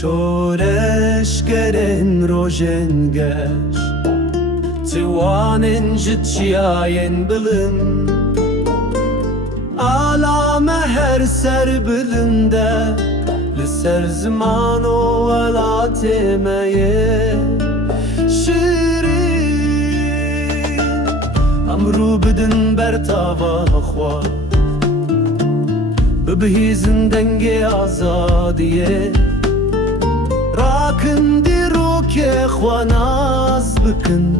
شورش گرن روژن گش توانن جتشیاین بلن علامه هر سر بلنده لسر زمان و ولات مایه شیرین امرو بدن بر تاوا خوا ببهیزن دنگ آزادیه راکن دی رو که خوا ناز بکن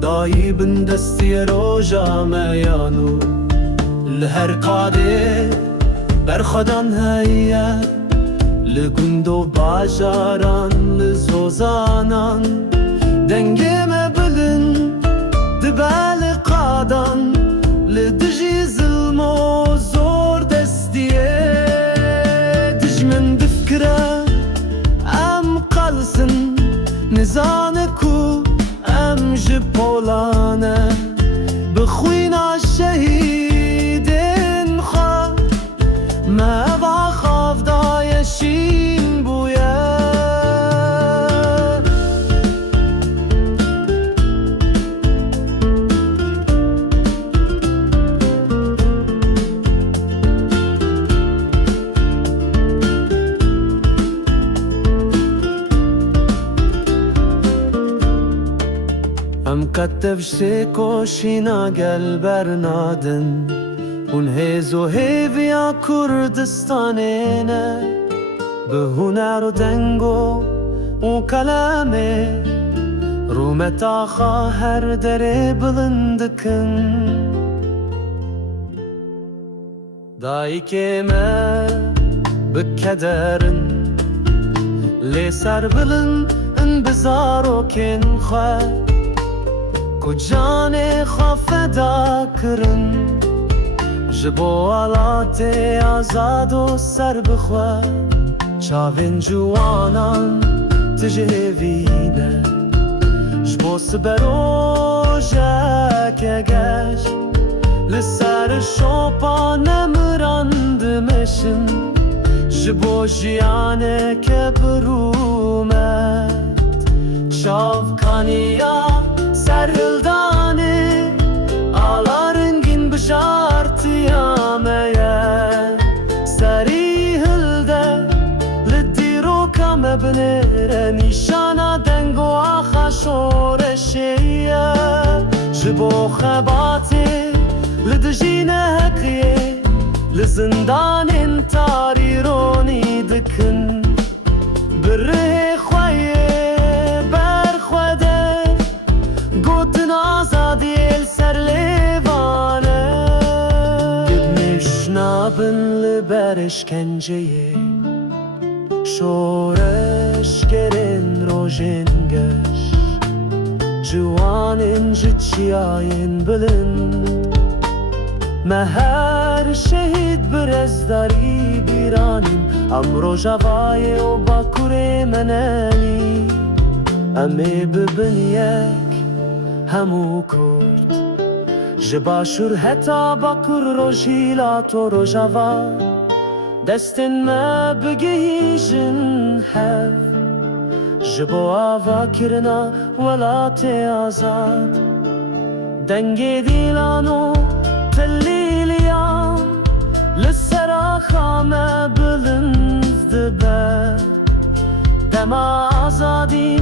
دایی بن دستی روژا میانو لهر قاده بر خودان هیه لگند و باجاران لزوزانان دنگه مبلن دبال قادان لدجی ظلم و زور دستیه دج من بفکره ام قلسن نزانه کو ام جپولانه بخوینا شهیدین خواه ما باخاف دایشین بویه ام کتف شکوشینا گل برنادن اون هیزو هیویا کردستانه نه به هنر و دنگو اون کلامه رومت آخا هر در بلند کن دایی که ما بکدرن لی سر بلند ان بزارو کن خواه کجان خواه فدا کرن جبو آلات آزاد و سر بخوا چاوین جوانان تجهوینه جبو سبرو جاکه گش لسر شوپا نمراندمشن جبو جیانه که برومد چاوکانیا سرهلدانه آلارنگین بشارتیامه سری هلده لدیرو کم بنره نیشانا دنگو آخا شورشیه جبو خباته لدجین حقیه لزندان انتاری رونی دکن بره خویه بر خوده گوتن آزادی السر لیوانه نابن لبرش کنجیه شورش گرن روژن گش جوانن جتشیاین بلند مهر شهید برزداری بیرانیم امرو جوای و باکوره منانی امی ببن یک همو کرد جباشور حتا باکور روژیلات و روژاوا دستن ما بگیجن هف جبو آوا کرنا ولات آزاد دنگ دیلانو تلیلیان لسرا خامه بلند دبه دما آزادی